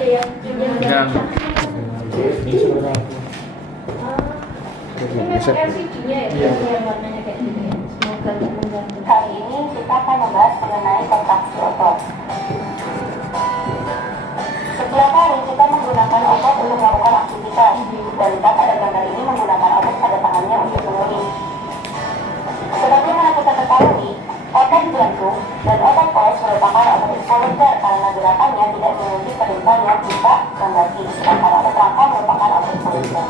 itu ya, Yang ini memang LCD-nya ya, yang warnanya kayak gini ya. Semoga nggak mengganggu. Kali ini kita akan membahas mengenai kontraksi otot. Setiap hari kita menggunakan otot untuk melakukan aktivitas. Balita pada gambar ini menggunakan otot pada tangannya untuk menulis. Sebagaimana kita ketahui, otot jantung dan otot polos merupakan otot involuntary karena gerakannya tidak memiliki perintah yang kita kendaki, sedangkan otot rangka merupakan otot volunter.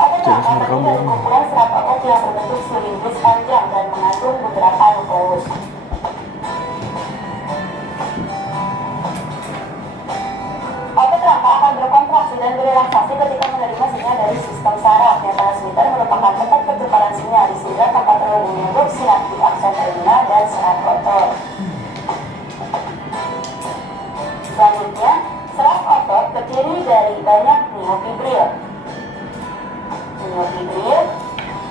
Otot rangka terdiri dari kumpulan serat otot yang berbentuk silindris panjang dan mengandung beberapa nukleus. Otot rangka akan berkontraksi dan berelaksasi ketika menerima sinyal dari sistem saraf. Neurotransmitter merupakan tempat pertukaran sinyal sehingga tempat terhubungnya grup sinaptik akson terminal dan serat otot. Selanjutnya, serat otot terdiri dari banyak miofibril. Miofibril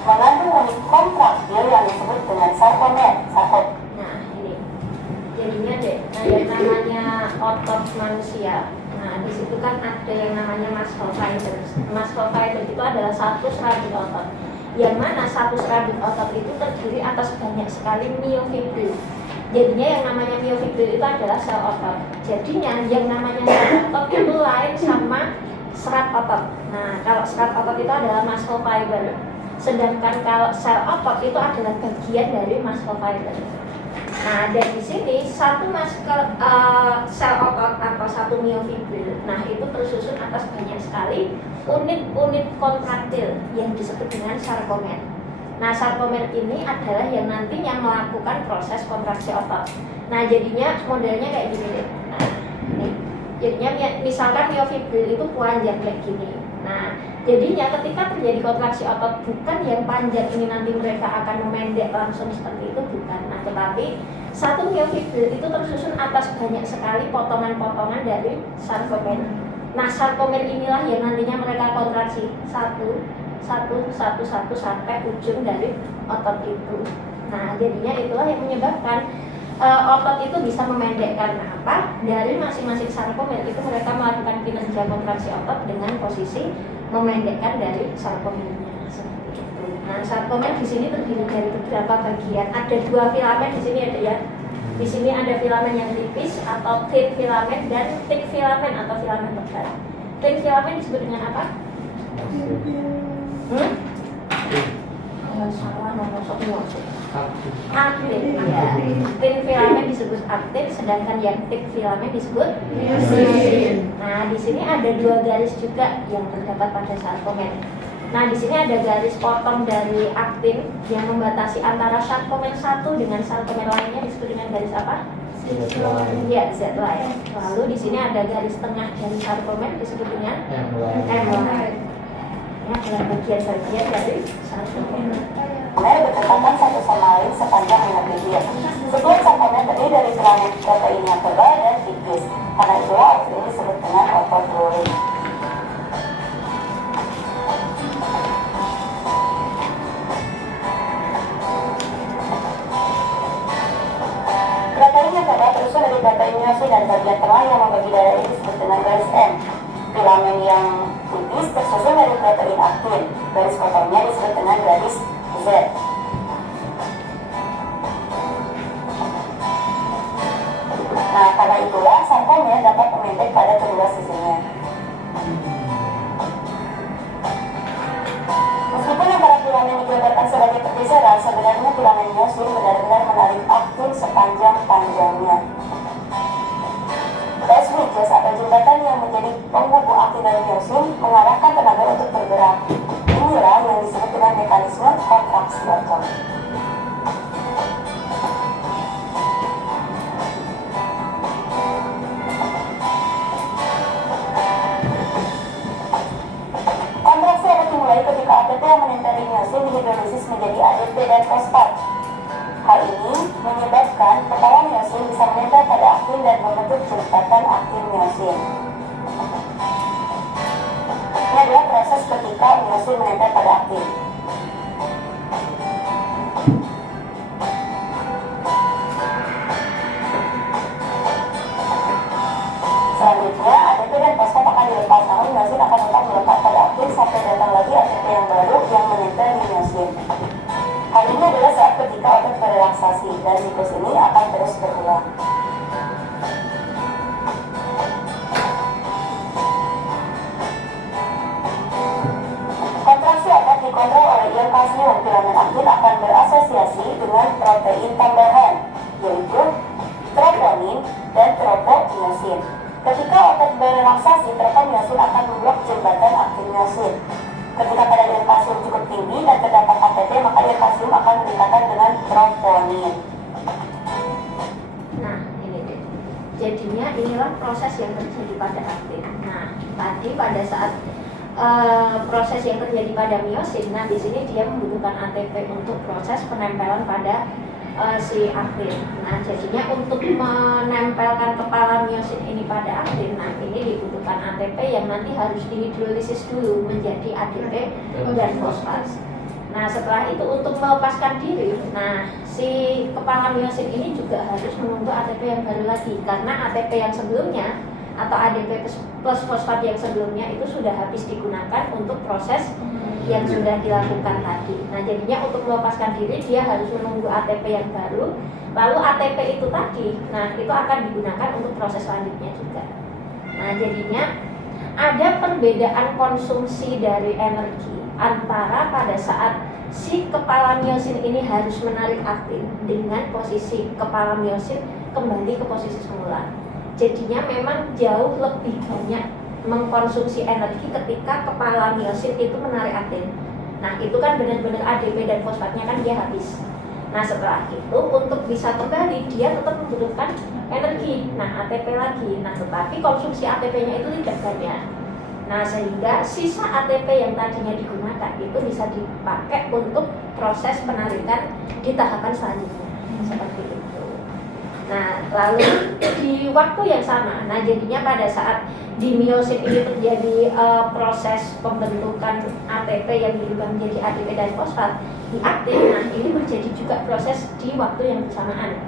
mengandung unit kontraktil yang disebut dengan sarkomer. Nah ini jadinya deh, nah yang namanya otot manusia. Nah di situ kan ada yang namanya muscle fibers. Muscle fiber itu adalah satu serabut otot. Yang mana satu serabut otot itu terdiri atas banyak sekali miofibril. Jadinya yang namanya miofibril itu adalah sel otot. Jadinya yang namanya sel otot itu lain sama serat otot. Nah kalau serat otot itu adalah muscle fiber. Sedangkan kalau sel otot itu adalah bagian dari muscle fiber. Nah, dan di sini satu sel otot atau satu miofibril, nah itu tersusun atas banyak sekali unit-unit kontraktil yang disebut dengan sarkomer. Nah, sarkomer ini adalah yang nantinya melakukan proses kontraksi otot. Nah, jadinya modelnya kayak gini deh. Nah, ini. Jadinya misalkan miofibril itu panjang kayak gini. Nah, jadinya ketika terjadi kontraksi otot bukan yang panjang ini nanti mereka akan memendek langsung seperti itu, bukan. Nah, tetapi satu miofibril itu tersusun atas banyak sekali potongan-potongan dari sarkomer. Nah, sarkomer inilah yang nantinya mereka kontraksi satu sampai ujung dari otot itu. Nah, jadinya itulah yang menyebabkan otot itu bisa memendek karena apa? Dari masing-masing sarkomer itu mereka melakukan kinerja kontraksi otot dengan posisi memendekkan dari sarkomernya seperti itu. Nah, sarkomer di sini terdiri dari beberapa bagian. Ada dua filamen di sini ada ya. Di sini ada filamen yang tipis atau thin filamen dan thick filamen atau filamen tebal. Thin filamen disebut dengan apa? Salah nomor satu. Aktin, ya. Thin filamen disebut aktin, sedangkan yang thick filamen disebut myosin. Nah, di sini ada dua garis juga yang terdapat pada sarkomer. Nah, di sini ada garis potong dari aktin yang membatasi antara sarkomer satu dengan sarkomer lainnya disebut dengan garis apa? Ya, Z line. Lalu di sini ada garis tengah dari sarkomer disebut dengan M line. Ini adalah bagian-bagian dari sarkomer. Sarkomer berdekatan satu sama lain sepanjang miofibril. Setiap sarkomer terdiri dari filamen protein yang tebal dan tipis. Karena itulah otot ini disebut dengan otot rolling. Protein yang tebal tersusun dari protein myosin dan bagian tengah yang membagi darah ini disebut dengan garis M. Filamen yang tipis tersusun dari protein aktin. Garis potongnya disebut dengan garis Z. Nah, karena itulah sarkomer dapat memendek pada kedua sisinya. Meskipun antara filamen digambarkan sebagai pergeseran, sebenarnya filamen myosin benar-benar menarik aktin sepanjang-panjangnya. Switches atau jembatan yang menjadi penghubung aktin dan myosin mengarahkan tenaga untuk bergerak. Inilah yang disebut dengan mekanisme kontraksi otot. Kontraksi otot dimulai ketika ATP yang menempeli myosin dihidrolisis menjadi ADP dan fosfat. Hal ini menyebabkan kepala myosin bisa menempel pada aktin dan membentuk jembatan aktin myosin. Ini adalah proses ketika myosin menempel pada aktin. atau datang lagi ATP yang baru yang menempel di miosin. Hal ini adalah saat ketika otot berelaksasi dan siklus ini akan terus berulang. Kontraksi otot dikontrol oleh ion kalsium filamen aktin akan berasosiasi dengan protein tambahan, yaitu troponin dan tropomyosin. Ketika otot berelaksasi, tropomyosin akan memblok jembatan aktin myosin. Ketika kadar ion kalsium cukup tinggi dan terdapat ATP, maka ion kalsium akan berdekatan dengan troponin. Nah, ini deh. Jadinya inilah proses yang terjadi pada aktin. Nah, tadi pada saat proses yang terjadi pada miosin, nah di sini dia membutuhkan ATP untuk proses penempelan pada si aktin. Nah, jadinya untuk menempelkan kepala miosin ini pada aktin, nah ini dibutuhkan ATP yang nanti harus dihidrolisis dulu menjadi ADP dan fosfat. Nah, setelah itu untuk melepaskan diri, nah si kepala miosin ini juga harus menunggu ATP yang baru lagi, karena ATP yang sebelumnya atau ADP plus fosfat yang sebelumnya itu sudah habis digunakan untuk proses yang sudah dilakukan tadi. Nah, jadinya untuk melepaskan diri dia harus menunggu ATP yang baru, lalu ATP itu tadi, nah itu akan digunakan untuk proses selanjutnya juga. Nah, jadinya ada perbedaan konsumsi dari energi antara pada saat si kepala miosin ini harus menarik aktin dengan posisi kepala miosin kembali ke posisi semula. Jadinya memang jauh lebih banyak mengkonsumsi energi ketika kepala miosin itu menarik aktin. Nah, itu kan benar-benar ADP dan fosfatnya kan dia habis. Nah, setelah itu untuk bisa kembali dia tetap membutuhkan energi. Nah, ATP lagi. Nah, tetapi konsumsi ATP-nya itu tidak banyak. Nah, sehingga sisa ATP yang tadinya digunakan itu bisa dipakai untuk proses penarikan di tahapan selanjutnya. Seperti itu. Nah, lalu di waktu yang sama, nah jadinya pada saat di miosin ini terjadi proses pembentukan ATP yang berubah menjadi ADP dan fosfat di aktin, nah ini terjadi juga proses di waktu yang bersamaan.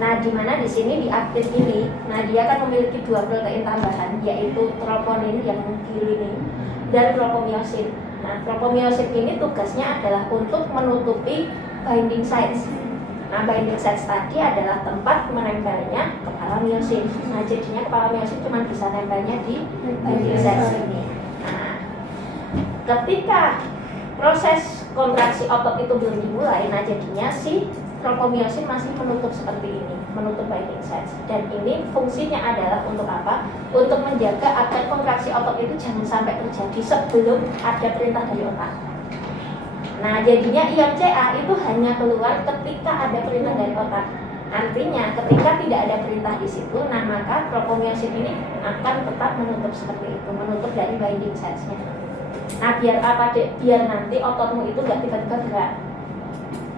Nah, di mana di sini di aktin ini, nah dia akan memiliki dua protein tambahan, yaitu troponin yang kiri ini dan tropomyosin. Nah, tropomyosin ini tugasnya adalah untuk menutupi binding sites. Nah, binding sites tadi adalah tempat menempelnya kepala miosin. Nah, jadinya kepala miosin cuma bisa nempelnya di binding sites ini. Nah, ketika proses kontraksi otot itu belum dimulai, nah jadinya si tropomyosin masih menutup seperti ini, menutup binding sites. Dan ini fungsinya adalah untuk apa? Untuk menjaga agar kontraksi otot itu jangan sampai terjadi sebelum ada perintah dari otak. Nah, jadinya ion Ca itu hanya keluar ketika ada perintah dari otak. Artinya, ketika tidak ada perintah di situ, nah maka tropomyosin ini akan tetap menutup seperti itu, menutup dari binding sites-nya. Nah, biar apa dek? Biar nanti ototmu itu nggak tiba-tiba gerak.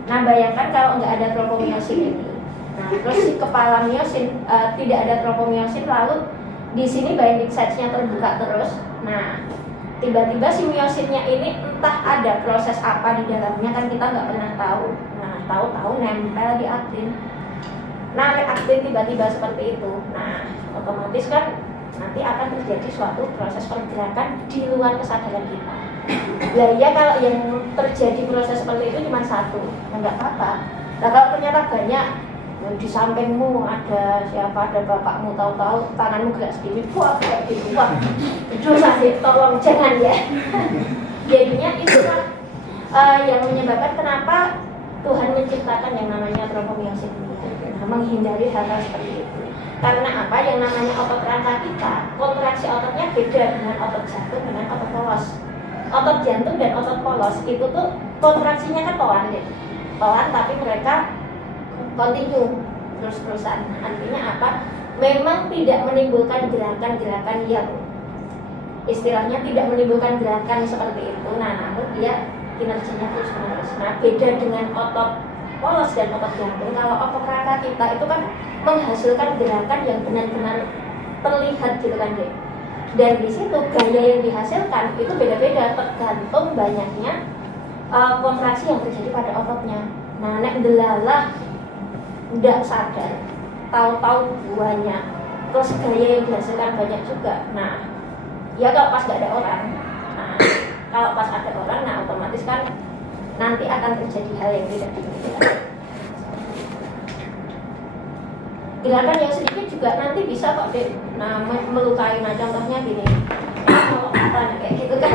Nah, bayangkan kalau nggak ada tropomyosin ini. Nah, terus si kepala myosin tidak ada tropomyosin, lalu di sini binding sites-nya terbuka terus. Nah, tiba-tiba si myosinnya ini entah ada proses apa di dalamnya, kan kita nggak pernah tahu. Nah, tahu-tahu nempel di aktin. Nah, aktin tiba-tiba seperti itu. Nah, otomatis kan nanti akan terjadi suatu proses pergerakan di luar kesadaran kita. Nah, ya kalau yang terjadi proses seperti itu cuma satu, ya nggak apa-apa. Nah, kalau ternyata banyak, di sampingmu ada siapa, ada bapakmu, tahu-tahu tanganmu gerak segini, wah kayak gitu, wah dosa sih, tolong jangan ya. Jadinya itu kan yang menyebabkan kenapa Tuhan menciptakan yang namanya tropomyosin ini, nah, menghindari hal-hal seperti itu. Karena apa? Yang namanya otot rangka kita, kontraksi ototnya beda dengan otot jantung dengan otot polos. Otot jantung dan otot polos itu tuh kontraksinya kan pelan deh, pelan, tapi mereka kontinu terus-terusan. Artinya apa? Memang tidak menimbulkan gerakan-gerakan yang istilahnya tidak menimbulkan gerakan seperti itu. Nah, namun dia kinerjanya terus-menerus. Nah, beda dengan otot polos dan otot jantung. Kalau otot rangka kita itu kan menghasilkan gerakan yang benar-benar terlihat gitu kan deh. Dan di situ gaya yang dihasilkan itu beda-beda tergantung banyaknya kontraksi yang terjadi pada ototnya. Nah, nek delalah tidak sadar, tahu-tahu banyak, terus gaya yang dihasilkan banyak juga. Nah, ya kalau pas gak ada orang, nah kalau pas ada orang, nah otomatis kan nanti akan terjadi hal yang tidak diinginkan. Gerakan yang sedikit juga nanti bisa kok deh, nah melukai. Nah contohnya gini, kalau apa kayak gitu kan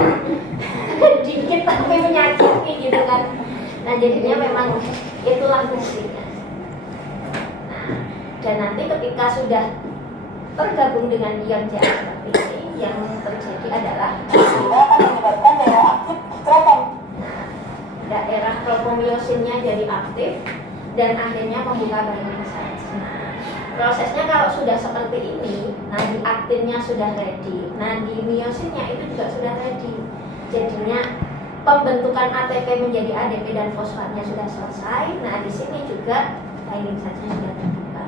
dikit tapi menyakiti gitu kan. Nah jadinya memang itulah fungsinya. Nah dan nanti ketika sudah tergabung dengan ion Ca seperti ini, yang terjadi adalah sehingga akan menyebabkan daerah aktif trombon. nah, daerah tropomyosinnya jadi aktif dan akhirnya membuka binding sites. Nah, prosesnya kalau sudah seperti ini, nadi aktinnya sudah ready, nadi myosinnya itu juga sudah ready. Jadinya pembentukan ATP menjadi ADP dan fosfatnya sudah selesai. Nah, di sini juga binding site-nya sudah terbuka.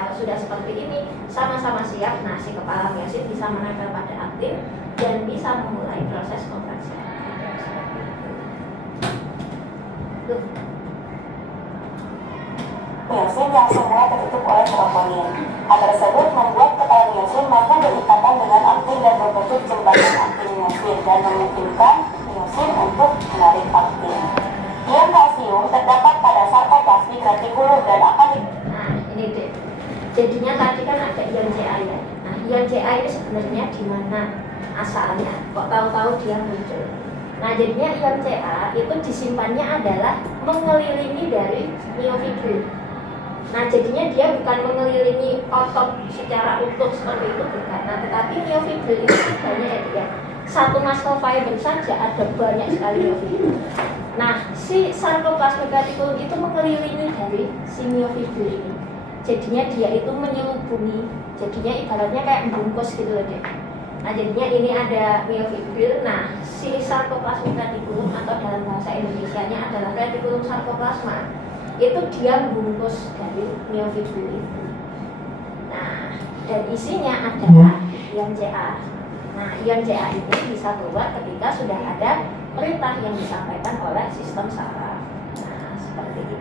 Kalau sudah seperti ini, sama-sama siap. Nah, si kepala myosin bisa menempel pada aktin dan bisa memulai proses kontraksi. Tuh. Myosin yang semula tertutup oleh trombonin. Hal tersebut membuat kepala myosin mampu berikatan dengan aktin dan berbentuk jembatan aktin myosin dan memungkinkan myosin untuk menarik aktin. Ion kalsium terdapat pada sarkoplasmik retikulum dan akan Nah, ini deh. Jadinya tadi kan ada ion Ca ya. Nah, ion Ca ini sebenarnya di mana asalnya? Kok tahu-tahu dia muncul? Nah, jadinya ion Ca itu disimpannya adalah mengelilingi dari miofibril. Nah, jadinya dia bukan mengelilingi otot secara utuh seperti itu bukan. Nah, tetapi miofibril itu banyak ya dia. Satu muscle fiber saja ada banyak sekali miofibril. Nah, si sarkoplasmik retikulum itu mengelilingi dari si miofibril ini. Jadinya dia itu menyelubungi. Jadinya ibaratnya kayak membungkus gitu loh deh. Nah, jadinya ini ada miofibril. Nah, si sarkoplasmik retikulum atau dalam bahasa Indonesianya adalah retikulum sarkoplasma. Itu dia membungkus dari miofibril itu. Nah, dan isinya adalah ion Ca. Nah, ion Ca ini bisa keluar ketika sudah ada perintah yang disampaikan oleh sistem saraf. Nah, seperti ini.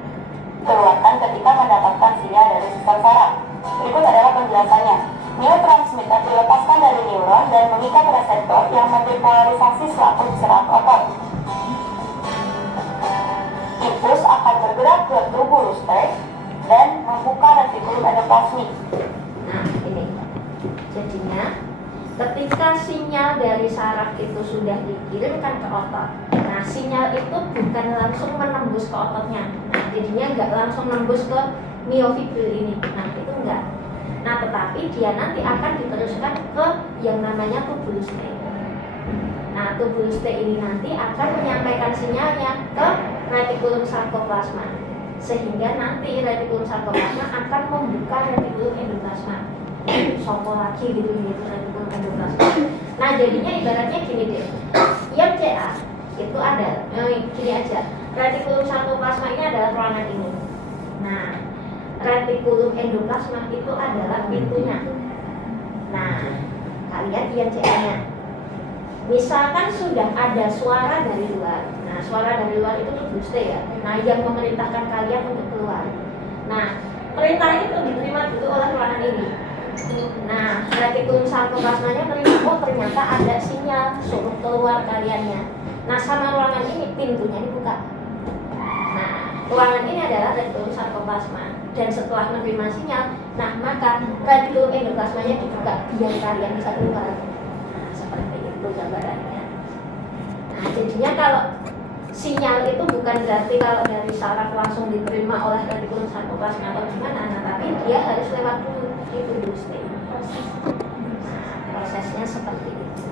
dikeluarkan ketika mendapatkan sinyal dari sistem saraf. Berikut adalah penjelasannya. Neurotransmitter dilepaskan dari neuron dan mengikat reseptor yang mendepolarisasi selaput serat otot. Impuls akan bergerak ke tubuh luster dan membuka retikulum endoplasmik. Nah, ini. Jadinya ketika sinyal dari saraf itu sudah dikirimkan ke otot, nah sinyal itu bukan langsung menembus ke ototnya. Nah, jadinya nggak langsung menembus ke miofibril ini. Nah, itu enggak. Nah, tetapi dia nanti akan diteruskan ke yang namanya tubulus T. Nah, tubulus T ini nanti akan menyampaikan sinyalnya ke retikulum sarkoplasma, sehingga nanti retikulum sarkoplasma akan membuka retikulum endoplasma. Sopo lagi gitu retikulum endoplasma. Nah, jadinya ibaratnya gini deh. Ion Ca itu ada, gini aja. Retikulum sarkoplasma ini adalah ruangan ini. Nah, retikulum endoplasma itu adalah pintunya. Nah, kalian ion Ca-nya. Misalkan sudah ada suara dari luar. Nah, suara dari luar itu tubulus T ya. Nah, yang memerintahkan kalian untuk keluar. Nah, perintah itu diterima dulu oleh ruangan ini. Nah, retikulum sarkoplasmanya terima, oh ternyata ada sinyal, suruh keluar kaliannya. Nah, sama ruangan ini pintunya dibuka. Nah, ruangan ini adalah retikulum sarkoplasma. Dan setelah menerima sinyal, nah maka retikulum endoplasmanya dibuka biar kalian bisa keluar. Nah, seperti itu gambarannya. Nah, jadinya kalau sinyal itu bukan berarti kalau dari saraf langsung diterima oleh retikulum sarkoplasma atau gimana, nah tapi dia harus lewat dulu di tubulus T. Prosesnya seperti itu.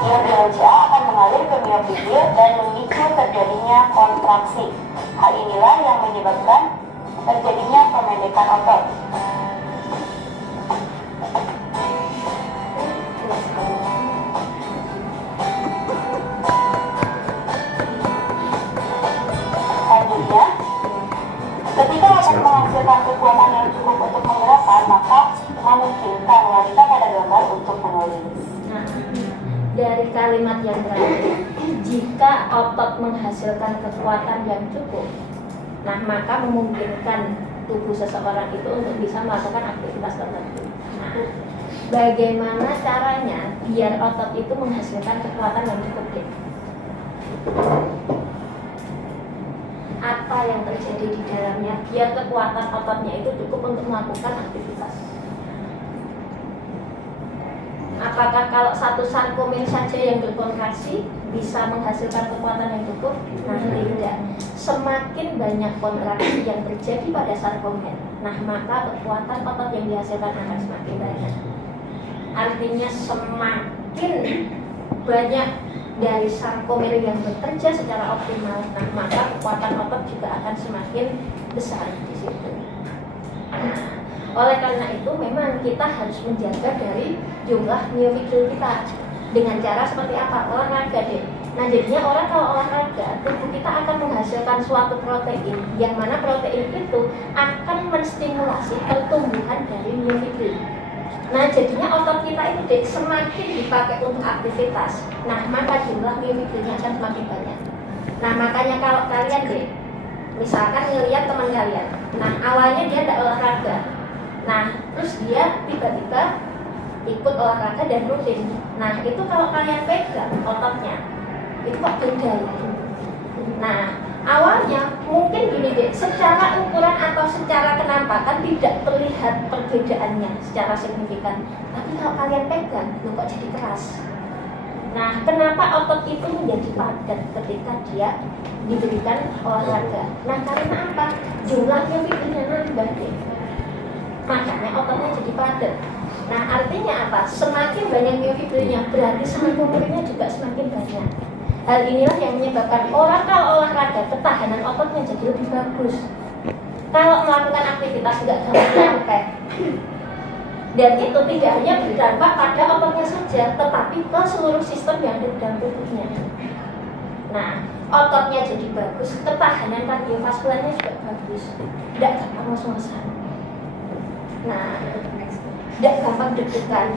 Ion Ca akan mengalir ke miofibril dan memicu terjadinya kontraksi. Hal inilah yang menyebabkan terjadinya pemendekan otot. Selanjutnya, ketika otot menghasilkan kekuatan yang cukup untuk menggerakkan, maka memungkinkan wanita pada gambar untuk menulis. Nah, dari kalimat yang terakhir, jika otot menghasilkan kekuatan yang cukup, nah maka memungkinkan tubuh seseorang itu untuk bisa melakukan aktivitas tertentu. Nah, bagaimana caranya biar otot itu menghasilkan kekuatan yang cukup deh. Apa yang terjadi di dalamnya biar kekuatan ototnya itu cukup untuk melakukan aktivitas. Apakah kalau satu sarkomer saja yang berkontraksi bisa menghasilkan kekuatan yang cukup? Nah, tidak. Semakin banyak kontraksi yang terjadi pada sarkomer, nah maka kekuatan otot yang dihasilkan akan semakin banyak. Artinya semakin banyak dari sarkomer yang bekerja secara optimal, nah maka kekuatan otot juga akan semakin besar di situ. Nah, oleh karena itu memang kita harus menjaga dari jumlah miofibril kita dengan cara seperti apa? Olahraga deh. Nah jadinya orang kalau olahraga, tubuh kita akan menghasilkan suatu protein, yang mana protein itu akan menstimulasi pertumbuhan dari miofibril. Nah jadinya otot kita itu deh, semakin dipakai untuk aktivitas, nah maka jumlah miofibrilnya akan semakin banyak. Nah makanya kalau kalian deh, misalkan ngelihat teman kalian, nah awalnya dia tidak olahraga, nah terus dia tiba-tiba ikut olahraga dan rutin. Nah itu kalau kalian pegang ototnya, itu kok beda ya. Nah awalnya mungkin gini deh, secara ukuran atau secara kenampakan tidak terlihat perbedaannya secara signifikan, tapi kalau kalian pegang, itu kok jadi keras. Nah kenapa otot itu menjadi padat ketika dia diberikan olahraga? Nah karena apa? Jumlah miofibrilnya nambah deh, makanya ototnya jadi padat. Nah artinya apa? Semakin banyak miofibrilnya berarti sarkomernya juga semakin banyak. Hal inilah yang menyebabkan orang kalau olahraga ketahanan ototnya jadi lebih bagus. Kalau melakukan aktivitas tidak gampang capek. Dan itu tidak hanya berdampak pada ototnya saja, tetapi ke seluruh sistem yang ada di dalam tubuhnya. Nah, ototnya jadi bagus, ketahanan kardiovaskularnya juga bagus, tidak gampang ngos-ngosan. Nah, tidak gampang deg-degan.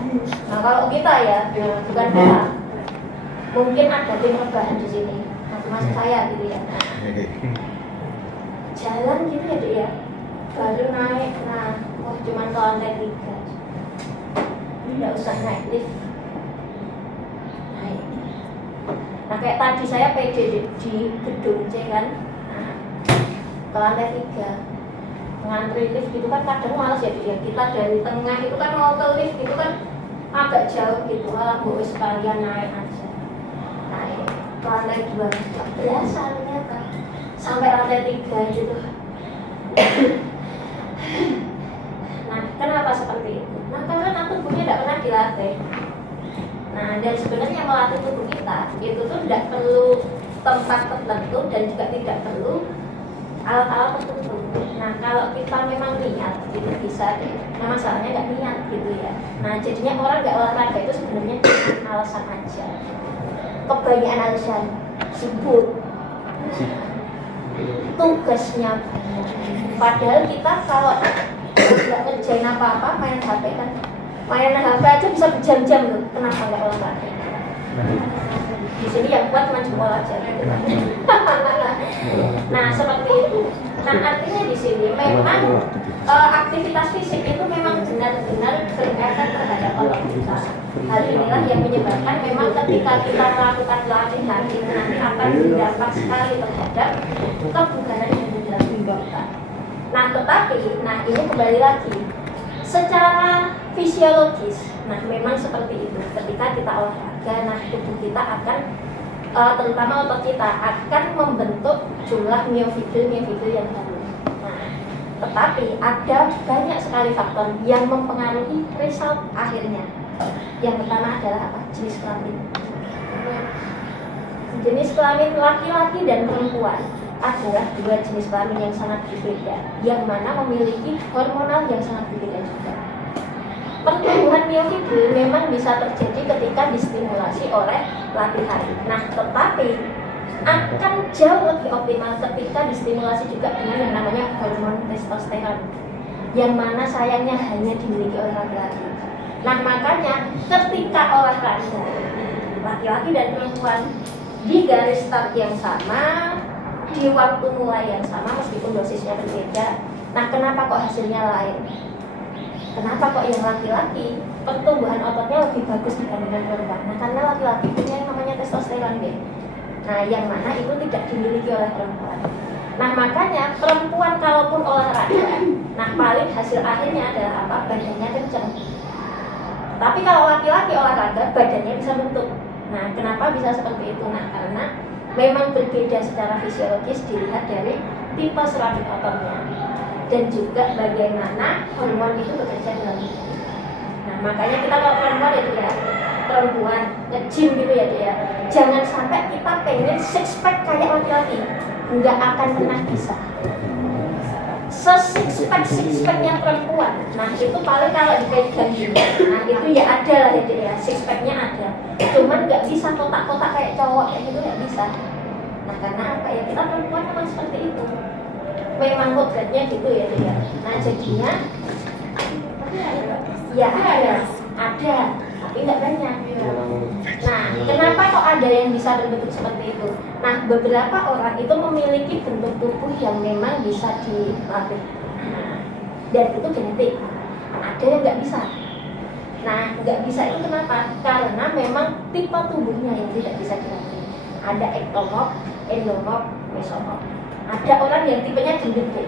Nah, kalau kita ya, bukan kita. Mungkin ada tim rebahan di sini, maksud saya gitu ya. Jalan gitu ya dek ya, baru naik, nah, cuma ke lantai 3, tidak usah naik lift. Naik. Nah kayak tadi saya PD di gedung C kan, nah, ke lantai 3, ngantri lift gitu kan kadang malas ya dia. Kita dari tengah itu kan mau ke lift gitu kan agak jauh gitu, malah boleh sekalian naik aja. Naik ke lantai 2, gak biasa ternyata. Sampai lantai 3 gitu. Nah, kenapa seperti itu? Nah, karena tubuhnya tidak pernah dilatih. Nah, dan sebenarnya melatih tubuh kita itu tuh tidak perlu tempat tertentu dan juga tidak perlu alat-alat tertentu. Nah, kalau kita memang niat, itu bisa deh. Nah, masalahnya nggak niat gitu ya. Nah, jadinya orang nggak olahraga itu sebenarnya alasan aja. Kebanyakan alasan, sibuk, tugasnya banyak. Padahal kita kalau nggak ngerjain apa-apa, main HP kan, main HP aja bisa berjam-jam loh. Kenapa nggak olahraga? Di sini yang kuat cuma jempol aja. Nah seperti itu. Nah artinya di sini memang aktivitas fisik itu memang benar-benar berkaitan terhadap otot kita. Hal inilah yang menyebabkan memang ketika kita melakukan latihan itu nanti akan berdampak sekali terhadap kebugaran yang ada dalam tubuh kita. Nah tetapi, nah ini kembali lagi secara fisiologis, nah memang seperti itu. Ketika kita olahraga, nah tubuh kita akan terutama otot kita akan membentuk jumlah miofibril yang baru. Nah, tetapi ada banyak sekali faktor yang mempengaruhi result akhirnya. Yang pertama adalah apa? Jenis kelamin. Jenis kelamin laki-laki dan perempuan adalah dua jenis kelamin yang sangat berbeda, yang mana memiliki hormonal yang sangat berbeda juga. Pertumbuhan miofibril memang bisa terjadi ketika distimulasi oleh latihan. Nah, tetapi akan jauh lebih optimal ketika distimulasi juga dengan yang namanya hormon testosteron, yang mana sayangnya hanya dimiliki oleh laki-laki. Nah, makanya ketika olahraga laki-laki dan perempuan di garis start yang sama, di waktu mulai yang sama meskipun dosisnya berbeda. Nah, kenapa kok hasilnya lain? Kenapa kok yang laki-laki pertumbuhan ototnya lebih bagus dibandingkan perempuan? Nah, karena laki-laki punya yang namanya testosteron deh. Nah, yang mana itu tidak dimiliki oleh perempuan. Nah, makanya perempuan kalaupun olahraga, nah paling hasil akhirnya adalah apa? Badannya kencang. Tapi kalau laki-laki olahraga, badannya bisa bentuk. Nah, kenapa bisa seperti itu? Nah, karena memang berbeda secara fisiologis dilihat dari tipe serabut ototnya dan juga bagaimana hormon itu bekerja dalam tubuh. Nah, makanya kita kalau perempuan itu ya, perempuan nge-gym gitu ya dia, jangan sampai kita pengen six pack kayak laki-laki, nggak akan pernah bisa. Six packnya perempuan, nah itu paling kalau dipegang gitu, nah itu ya ada lah ya dia, six packnya ada, cuman nggak bisa kotak-kotak kayak cowok kayak gitu, nggak bisa. Nah, karena apa ya, kita perempuan memang seperti itu, memang kodratnya gitu ya dia. Nah, jadinya ya ada, tapi nggak banyak. Nah, kenapa kok ada yang bisa berbentuk seperti itu? Nah, beberapa orang itu memiliki bentuk tubuh yang memang bisa dilatih. Nah, dan itu genetik. Ada yang nggak bisa. Nah, nggak bisa itu kenapa? Karena memang tipe tubuhnya yang tidak bisa dilatih. Ada ektomorf, endomorf, mesomorf. Ada orang yang tipenya gendut.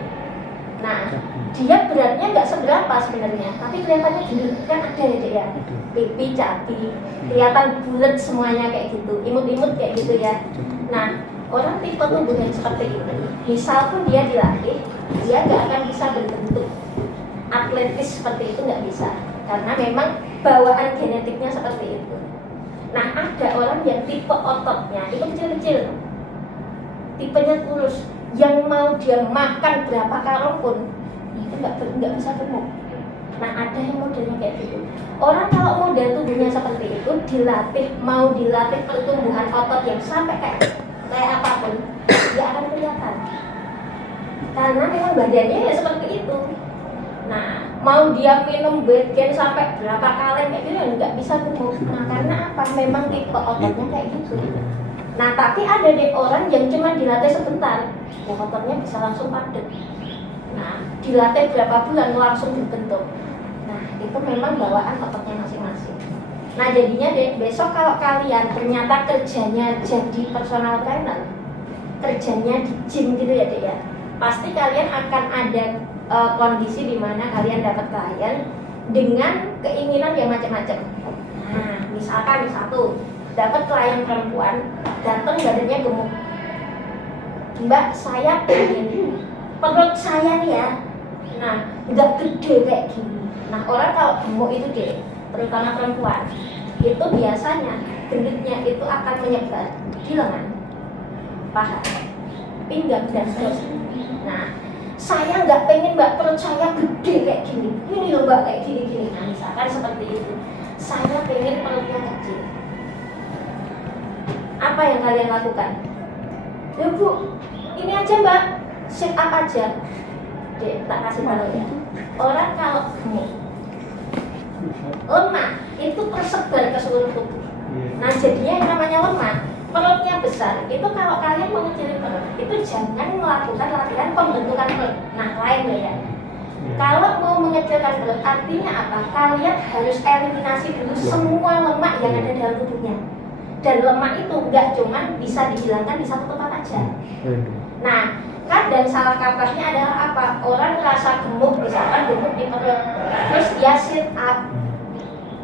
Nah, dia beratnya nggak seberapa sebenarnya, tapi kelihatannya gendut. Kan ada ya dia, pipi, capi, kelihatan bulat semuanya kayak gitu, imut-imut kayak gitu ya. Nah, orang tipe tubuh yang seperti ini, misal pun dia dilatih, dia nggak akan bisa berbentuk atletis seperti itu, nggak bisa, karena memang bawaan genetiknya seperti itu. Nah, ada orang yang tipe ototnya itu kecil-kecil, tipenya kurus, yang mau dia makan berapa karung pun itu nggak bisa gemuk. Nah, ada yang modelnya kayak gitu. Orang kalau model tubuhnya seperti itu dilatih, mau dilatih pertumbuhan otot yang sampai kayak apapun, dia akan kelihatan. Karena memang badannya ya seperti itu. Nah, mau dia minum weight gain sampai berapa kali kayak gitu nggak bisa gemuk. Nah, karena apa? Memang tipe ototnya kayak gitu. Nah, tapi ada deh orang yang cuma dilatih sebentar, ya ototnya bisa langsung padat. Nah, dilatih berapa bulan langsung dibentuk. Nah, itu memang bawaan ototnya masing-masing. Nah, jadinya deh, besok kalau kalian ternyata kerjanya jadi personal trainer, kerjanya di gym gitu ya deh ya, pasti kalian akan ada kondisi di mana kalian dapat klien dengan keinginan yang macam-macam. Nah, misalkan satu, dapat klien perempuan, datang badannya gemuk. Mbak, saya pengen perut saya nih ya, nah nggak gede kayak gini. Nah, orang kalau gemuk itu deh, terutama perempuan, itu biasanya gendutnya itu akan menyebar di lengan, paha, pinggang dan seterusnya. Nah, saya nggak pengen mbak perut saya gede kayak gini, ini loh mbak kayak gini-gini. Nah, misalkan seperti itu, saya pengen perutnya kecil. Apa yang kalian lakukan? Ya bu, ini aja mbak, sit up aja. Dek, tak kasih tahu ya. Orang kalau gemuk, lemah itu tersebar ke seluruh tubuh. Nah, jadinya yang namanya lemah, perutnya besar. Itu kalau kalian mau ngecilin perut, itu jangan melakukan latihan pembentukan perut. Nah, lain loh ya. Kalau mau mengecilkan perut, artinya apa? Kalian harus eliminasi dulu semua lemak yang ada dalam tubuhnya. Dan lemak itu nggak cuma bisa dihilangkan di satu tempat aja. Nah, kadang salah kaprahnya adalah apa? Orang rasa gemuk, misalkan gemuk di perut, terus dia sit up.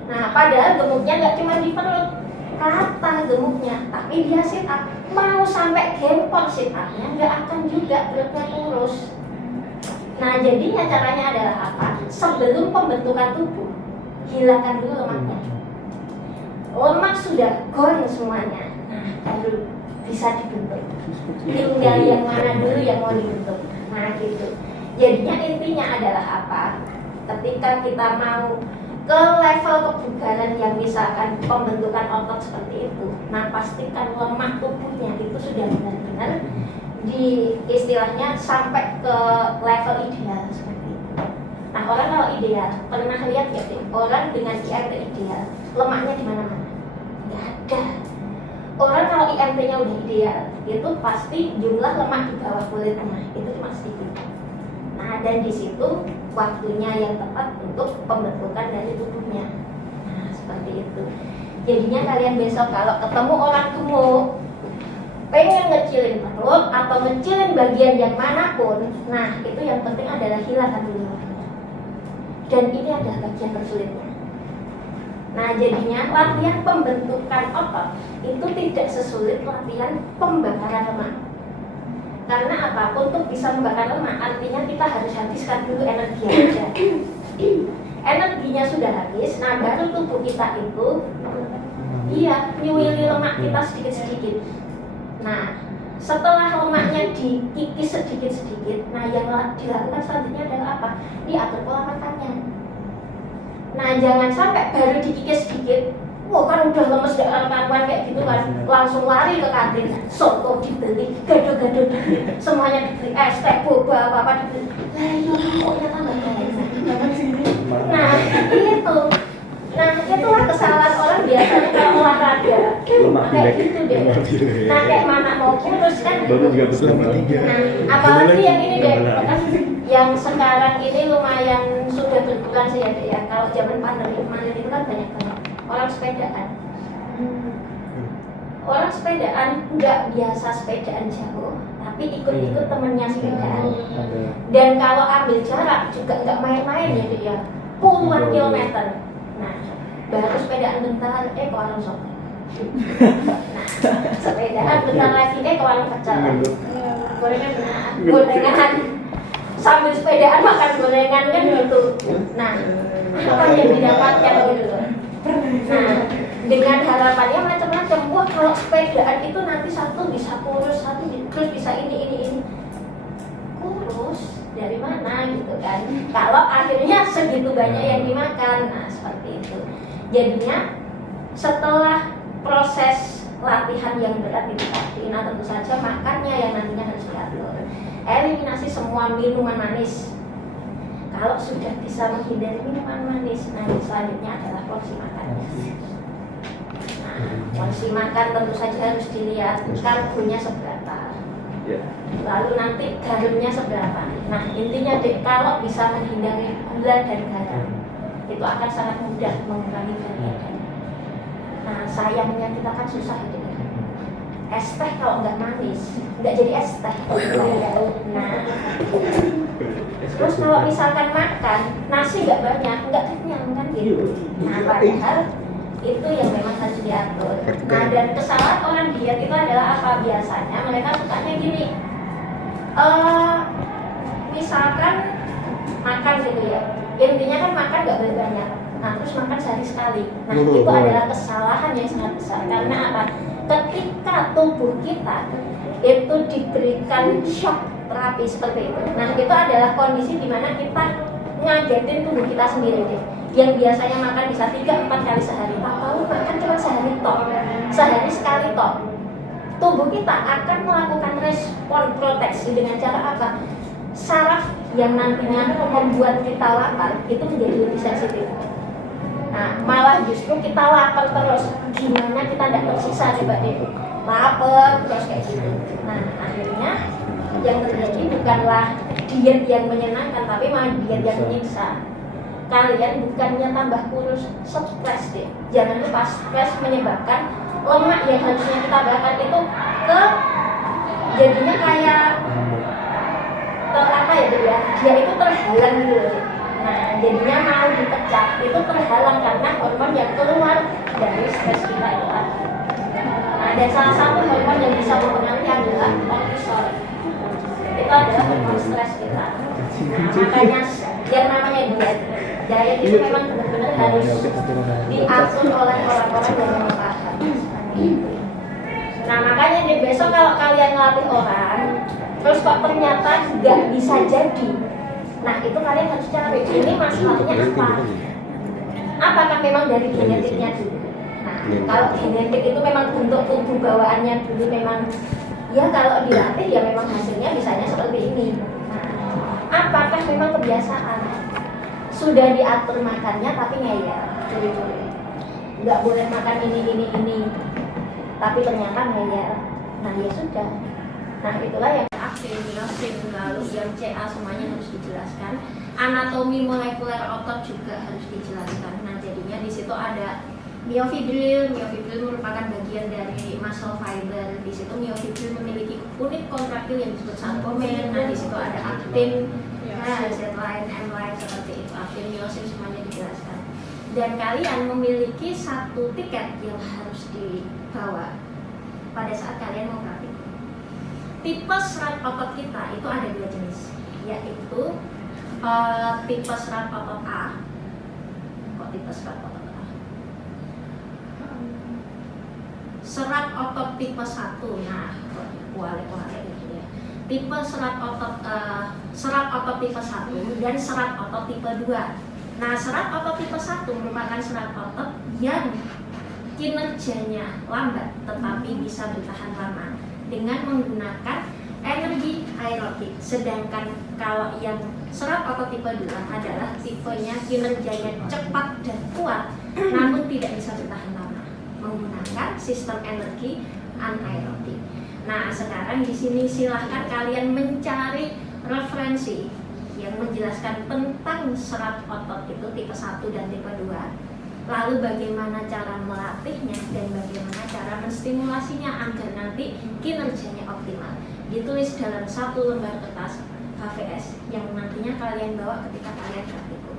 Nah, padahal gemuknya nggak cuma di perut, rata gemuknya, tapi dia sit up. Mau sampai gempor sit upnya, nggak akan juga perutnya kurus. Nah, jadinya caranya adalah apa? Sebelum pembentukan tubuh, hilangkan dulu lemaknya. Lemak sudah gone semuanya, nah baru bisa dibentuk. Tinggal yang mana dulu yang mau dibentuk. Nah gitu. Jadinya intinya adalah apa? Ketika kita mau ke level kebugaran yang misalkan pembentukan otot seperti itu, nah pastikan lemak tubuhnya itu sudah benar-benar di istilahnya sampai ke level ideal seperti itu. Nah, orang kalau ideal, pernah lihat ya orang dengan IMT ideal, lemaknya di mana-mana? Nggak ada. Orang kalau IMT-nya udah ideal, itu pasti jumlah lemak di bawah kulitnya itu cuma sedikit. Nah, dan di situ waktunya yang tepat untuk pembentukan dari tubuhnya. Nah, seperti itu. Jadinya kalian besok kalau ketemu orang gemuk, pengen ngecilin perut atau ngecilin bagian yang manapun, nah itu yang penting adalah hilangkan dulu. Dan ini adalah bagian tersulitnya. Nah, jadinya latihan pembentukan otot itu tidak sesulit latihan pembakaran lemak. Karena apa? Untuk bisa membakar lemak, artinya kita harus habiskan dulu energi aja. Energinya sudah habis, nah baru tubuh kita itu nyuwili lemak kita sedikit-sedikit. Nah, setelah lemaknya dikikis sedikit-sedikit, nah yang dilakukan selanjutnya adalah apa? Diatur pola makannya. Nah, jangan sampai baru dikikis sedikit, wah kan udah lemes gak karuan kayak gitu kan, langsung lari ke kantin, soto dibeli, gado-gado dibeli, semuanya dibeli, es teh, boba, apa-apa dibeli. Lah iya, pokoknya tambah baik. Nah, itulah kesalahan orang biasanya kalau olahraga. Kayak gitu deh. Nah, kayak mana mau kurus kan? Nah, apalagi yang ini deh, yang sekarang ini lumayan sudah berkurang sih ya. Kalau zaman pandemi kemarin itu kan banyak banget orang sepedaan. Orang sepedaan nggak biasa sepedaan jauh, tapi ikut-ikut temennya sepedaan. Dan kalau ambil jarak juga nggak main-main ya, puluhan kilometer. Nah, baru sepedaan bentar, ke warung soto. Nah, sepedaan bentar lagi, ke warung pecel. Gorengan. Sambil sepedaan makan gorengan kan gitu. Nah, apa yang didapatkan gitu loh. Nah, dengan harapannya macam-macam. Wah, kalau sepedaan itu nanti satu bisa kurus, satu terus bisa ini. Kurus dari mana gitu kan? Kalau akhirnya segitu banyak yang dimakan. Nah, seperti itu. Jadinya setelah proses latihan yang berat itu tadi, nah tentu saja makannya yang nantinya harus diatur. Eliminasi semua minuman manis. Kalau sudah bisa menghindari minuman manis, nah selanjutnya adalah porsi makannya. Nah, porsi makan tentu saja harus dilihat karbonya seberapa, lalu nanti garamnya seberapa. Nah, intinya deh, kalau bisa menghindari gula dan garam, itu akan sangat mudah mengurangi berat badan. Nah, sayangnya kita kan susah gitu. Es teh kalau nggak manis, nggak jadi es teh. Nah, terus kalau misalkan makan nasi nggak banyak, nggak kenyang kan gitu. Nah, padahal itu yang memang harus diatur. Nah, dan kesalahan orang diet itu adalah apa? Biasanya mereka sukanya gini, misalkan makan gitu ya, intinya kan makan nggak banyak. Nah, terus makan sehari sekali. Nah, itu adalah kesalahan yang sangat besar. Karena apa? Ketika tubuh kita itu diberikan shock terapi seperti itu, nah itu adalah kondisi di mana kita ngagetin tubuh kita sendiri deh. Yang biasanya makan bisa 3-4 kali sehari, tahu makan cuma sehari sekali toh. Tubuh kita akan melakukan respon proteksi dengan cara apa? Saraf yang nantinya membuat kita lapar itu menjadi lebih sensitif. Nah, malah justru kita lapar terus, gimana kita tidak tersiksa coba deh, lapar terus kayak gitu. Nah, akhirnya yang terjadi bukanlah diet yang menyenangkan, tapi malah diet yang menyiksa. Kalian bukannya tambah kurus, stres deh. Jangan lupa stres menyebabkan lemak yang harusnya kita bakar itu jadinya kayak apa ya dia itu terhalang gitu loh. Nah, jadinya mau dipecah itu terhalang karena hormon yang keluar dari stres kita itu tadi. Nah, dan salah satu hormon yang bisa mempengaruhi adalah kortisol. Itu adalah hormon stres kita. Nah, makanya yang namanya diet itu memang benar-benar harus diatur oleh orang-orang yang memang paham. Nah, makanya di besok kalau kalian ngelatih orang, terus kok ternyata nggak bisa jadi. Nah, itu kalian harus cari ini masalahnya apa? Apakah memang dari genetiknya dulu? Nah, kalau genetik itu memang bentuk tubuh bawaannya dulu memang ya kalau dilatih ya memang hasilnya bisanya seperti ini. Nah, apakah memang kebiasaan? Sudah diatur makannya tapi ngeyel, curi-curi. Nggak boleh makan ini. Tapi ternyata ngeyel. Nah, ya sudah. Nah, itulah yang aksin, lalu yang CA semuanya harus dijelaskan. anatomi molekuler otot juga harus dijelaskan. Nah, jadinya di situ ada myofibril. Myofibril merupakan bagian dari muscle fiber. Di situ myofibril memiliki unit kontraktil yang disebut sarkomer. Nah, di situ ada aktin, Z-line, M-line seperti itu. Aktin, myosin semuanya dijelaskan. Dan kalian memiliki satu tiket yang harus dibawa pada saat kalian mau praktik. Tipe serat otot kita itu ada 2 jenis, yaitu tipe serat otot A. Kok tipe serat otot A? Serat otot tipe 1. Nah, kuale-kuale gitu ya. Tipe serat otot tipe 1 dan serat otot tipe 2. Nah, serat otot tipe 1 merupakan serat otot yang kinerjanya lambat tetapi bisa bertahan lama dengan menggunakan energi aerobik. Sedangkan kalau yang serat otot tipe 2 adalah tipenya kinerjanya cepat dan kuat namun tidak bisa bertahan lama, menggunakan sistem energi anaerobik. Nah, sekarang di sini silahkan kalian mencari referensi yang menjelaskan tentang serat otot itu tipe 1 dan tipe 2. Lalu bagaimana cara melatihnya dan bagaimana cara menstimulasinya agar nanti kinerjanya optimal. Ditulis dalam 1 lembar kertas HVS yang nantinya kalian bawa ketika kalian praktikum.